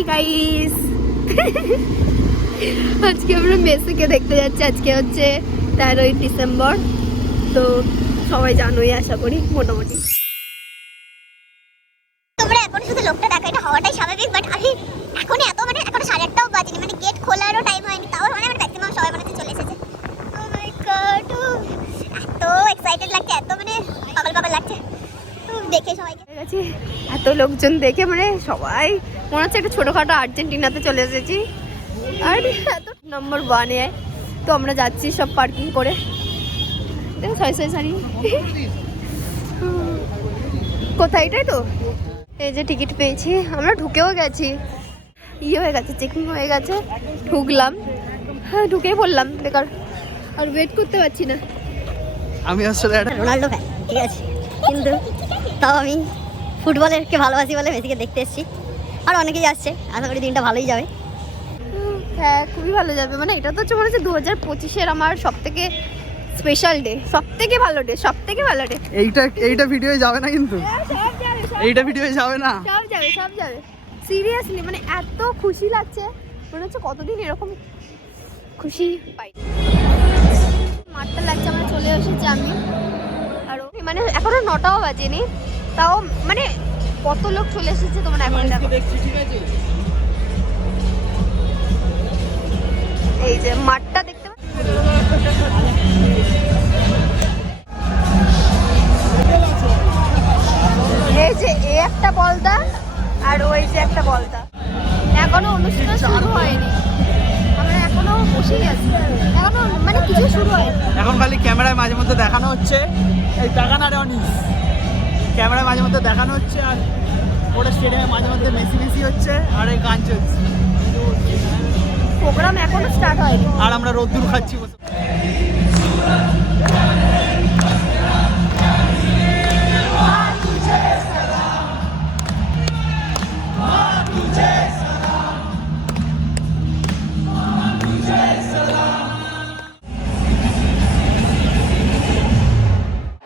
Hi guys, আজকে আমরা মেসিকে দেখতে যাচ্ছি। আজকে হচ্ছে 13ই ডিসেম্বর, তো সবাই জানোই আশা করি মোটামুটি। তোমরা এখন শুধু লোকটা দেখো, এটা হওয়াটাই স্বাভাবিক, বাট আমি এখন এত মানে এখন 8:30টাও বাজেনি, মানে গেট খোলারও টাইম হয়নি, তাও মানে আমার ম্যাক্সিমাম সবাই মানে চলে এসেছে। ও মাই গড, এত এক্সাইটেড লাগছে, এত মানে পাগল পাগল লাগছে দেখে সবাইকে। গেছি এত লোকজন দেখে, মানে সবাই মনে হচ্ছে একটা ছোটোখাটো আর্জেন্টিনাতে চলে এসেছি। আর এত নম্বর 1-এ তো আমরা যাচ্ছি সব পার্কিং করে। দেখো সরি কোথায়, এটাই তো। এই যে টিকিট পেয়েছি, আমরা ঢুকেও গেছি, হয়ে গেছে, চেকিং হয়ে গেছে, ঢুকলাম। হ্যাঁ ঢুকেই পড়লাম, বেকার আর ওয়েট করতে পারছি না। আমি আসলে রোনাল্ডো ফ্যান, ঠিক আছে, কিন্তু তাও আমি ফুটবলেরকে ভালোবাসি বলে মেসিকে দেখতে এসেছি। আর অনেকেই আসছে, আশা করি দিনটা ভালোই যাবে। হ্যাঁ খুবই ভালো যাবে, মানে এটা তো হচ্ছে মনে হচ্ছে 2025-এর আমার সব থেকে স্পেশাল ডে, সব থেকে ভালো ডে, সব থেকে ভালো ডে। এইটা ভিডিওয়ে যাবে না, কিন্তু এইটা ভিডিওয়ে যাবে না, সব যাবে সিরিয়াসলি। মানে এত খুশি লাগছে, মনে হচ্ছে কতদিন এরকম খুশি পাই। মাঠটা লাগছে, আমরা চলে এসেছি আমি আর মানে এখনো 9টাও বাজেনি, তাও মানে কত লোক চলে এসেছে তোমরা এখন দেখো। ঠিক আছে, এই যে মাঠটা দেখতে এই যে একটা বলদা আর ওই যে একটা বলদা। এখনো অনুষ্ঠান শুরু হয়নি, আমরা এখনো বসেই আছি, এখনো মানে কিছু শুরু হয়নি। এখন খালি ক্যামেরায় মাঝে মধ্যে দেখানো হচ্ছে, এই টাকা রে অনিস, ক্যামেরায় মাঝে মধ্যে দেখানো হচ্ছে, আর ওটা স্টেডিয়ামে মাঝে মধ্যে মেসি হচ্ছে, আর এই গান চলছে। প্রোগ্রাম এখনো স্টার্ট হয়নি, আর আমরা রোদ্দুর খাচ্ছি বসে।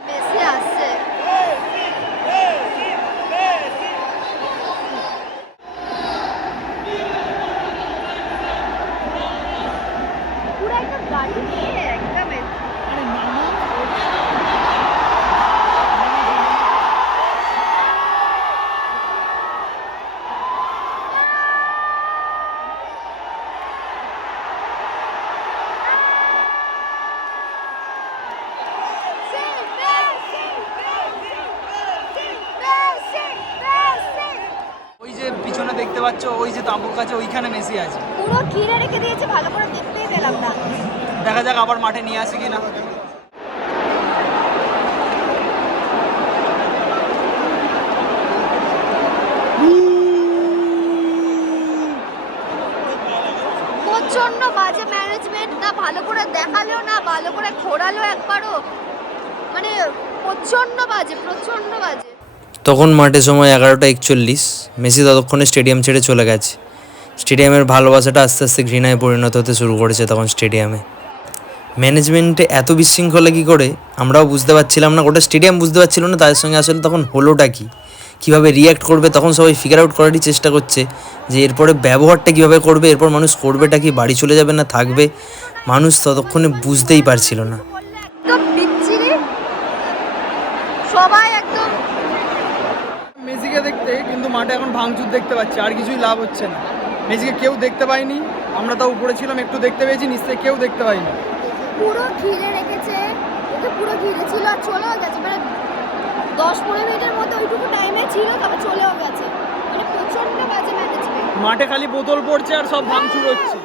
মেসি আসছে। পুরো একটা গাড়ি নিয়ে একদম ওই যে পিছনে দেখতে পাচ্ছ, ওই যে তাঁবুর কাছে ওইখানে মেসি আছে। পুরো ঘিরে রেখে দিয়েছে, ভালো করে দেখতেই পেলাম না। দেখা যাক আবার মাঠে নিয়ে আসে কিনা। প্রচন্ড বাজে ম্যানেজমেন্ট, না ভালো করে দেখালো না ভালো করে ঘোরালো একবারও, মানে প্রচন্ড বাজে। তখন মাঠে সময় 11:41। মেসি ততক্ষণে স্টেডিয়াম ছেড়ে চলে গেছে। স্টেডিয়ামের ভালোবাসাটা আস্তে আস্তে ঘৃণায় পরিণত হতে শুরু করেছে তখন স্টেডিয়ামে। ম্যানেজমেন্টে এত বিশৃঙ্খলা কী করে আমরাও বুঝতে পারছিলাম না, গোটা স্টেডিয়াম বুঝতে পারছিল না তাদের সঙ্গে আসলে তখন হলোটা কী, কীভাবে রিয়্যাক্ট করবে। তখন সবাই ফিগার আউট করারই চেষ্টা করছে যে এরপরে ব্যবহারটা কীভাবে করবে, এরপর মানুষ করবেটা কি, বাড়ি চলে যাবে না থাকবে। মানুষ ততক্ষণে বুঝতেই পারছিল না। একদম বিচ্ছিরি, সবাই একদম। মেসিকে দেখতে কিন্তু মাঠে এখন ভাঙচুর দেখতে পাচ্ছি, আর কিছুই লাভ হচ্ছে না। মেসিকে কেউ দেখতে পাইনি, আমরা তো উপরে ছিলাম, একটু দেখতে পেয়েছি, নিশ্চয়ই কেউ দেখতে পাইনি। পুরো ঘিরে রেখেছে ওকে, পুরো ঘিরে ছিল আর চলেও গেছে, মানে 10-15 মিনিটের মধ্যে ওইটুকু টাইমে ছিল, তবে চলেও গেছে। মানে প্রচন্ড বাজে ম্যানেজমেন্ট। মাঠে খালি বোতল পড়ছে আর সব ভাঙচুর হচ্ছে।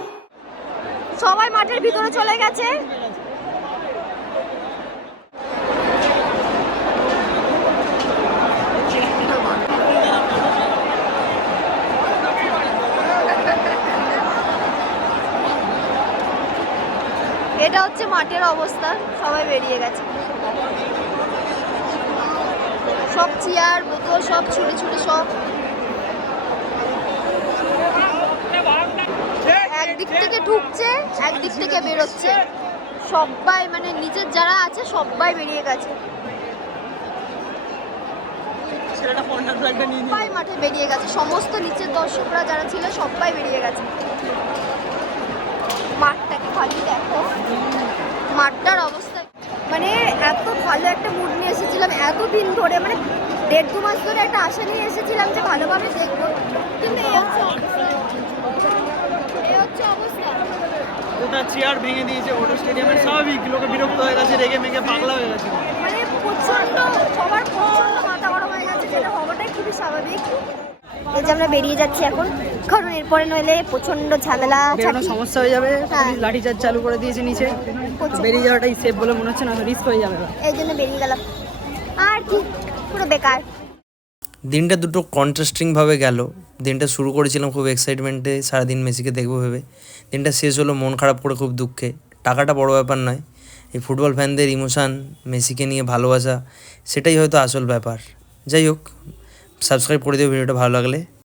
সবাই মাঠের ভিতরে চলে গেছে। এটা হচ্ছে মাঠের অবস্থা, সবাই বেরিয়ে গেছে, সব চেয়ার বোতল সব ছুঁড়ে সব একদিক থেকে ঢুকছে, একদিক থেকে বেরোচ্ছে, সবাই মানে নিচের যারা আছে সবাই বেরিয়ে গেছে। ছেলেটা কর্নার ফ্ল্যাগটা নিয়ে সবাই মাঠে বেরিয়ে গেছে, সমস্ত নিচের দর্শকরা যারা ছিল সবাই বেরিয়ে গেছে। মাঠটাকে খালি দেখো, মাঠটার অবস্থা মানে এত ভালো একটা মুড নিয়ে এসেছিলাম এতদিন ধরে, মানে 1.5-2 মাস ধরে একটা আশা নিয়ে এসেছিলাম যে ভালোভাবে দেখবো, কিন্তু এই হচ্ছে অবস্থা। ওটা চেয়ার ভেঙে দিয়েছে ওটা স্টেডিয়ামের, স্বাভাবিক লোকে বিরক্ত হয়ে গেছে, রেগে মেগে পাগলা হয়ে গেছে। মানে প্রচন্ড সবার প্রচন্ড মাথা গরম হয়ে গেছে, যেটা হওয়াটাই খুবই স্বাভাবিক। এই যে আমরা বেরিয়ে যাচ্ছি এখন, কারণ এরপরে নইলে প্রচন্ড ঝামেলা বেরোনো সমস্যা হয়ে যাবে। হ্যাঁ। পুলিশ লাঠিচার্জ চালু করে দিয়েছে নিচে, বেরিয়ে যাওয়াটাই সেফ বলে মনে হচ্ছে, না রিস্ক হয়ে যাবে। এই জন্য বেরিয়ে গেলাম, আর কি পুরো বেকার। দিনটা দুটো কন্ট্রাস্টিংভাবে গেল। দিনটা শুরু করেছিলাম খুব এক্সাইটমেন্টে, সারাদিন মেসিকে দেখবো ভেবে। দিনটা শেষ হলো মন খারাপ করে, খুব দুঃখে। টাকাটা বড় ব্যাপার নয়, এই ফুটবল ফ্যানদের ইমোশান, মেসিকে নিয়ে ভালোবাসা, সেটাই হয়তো আসল ব্যাপার। যাই হোক, সাবস্ক্রাইব করে দিও ভিডিওটা ভালো লাগলে।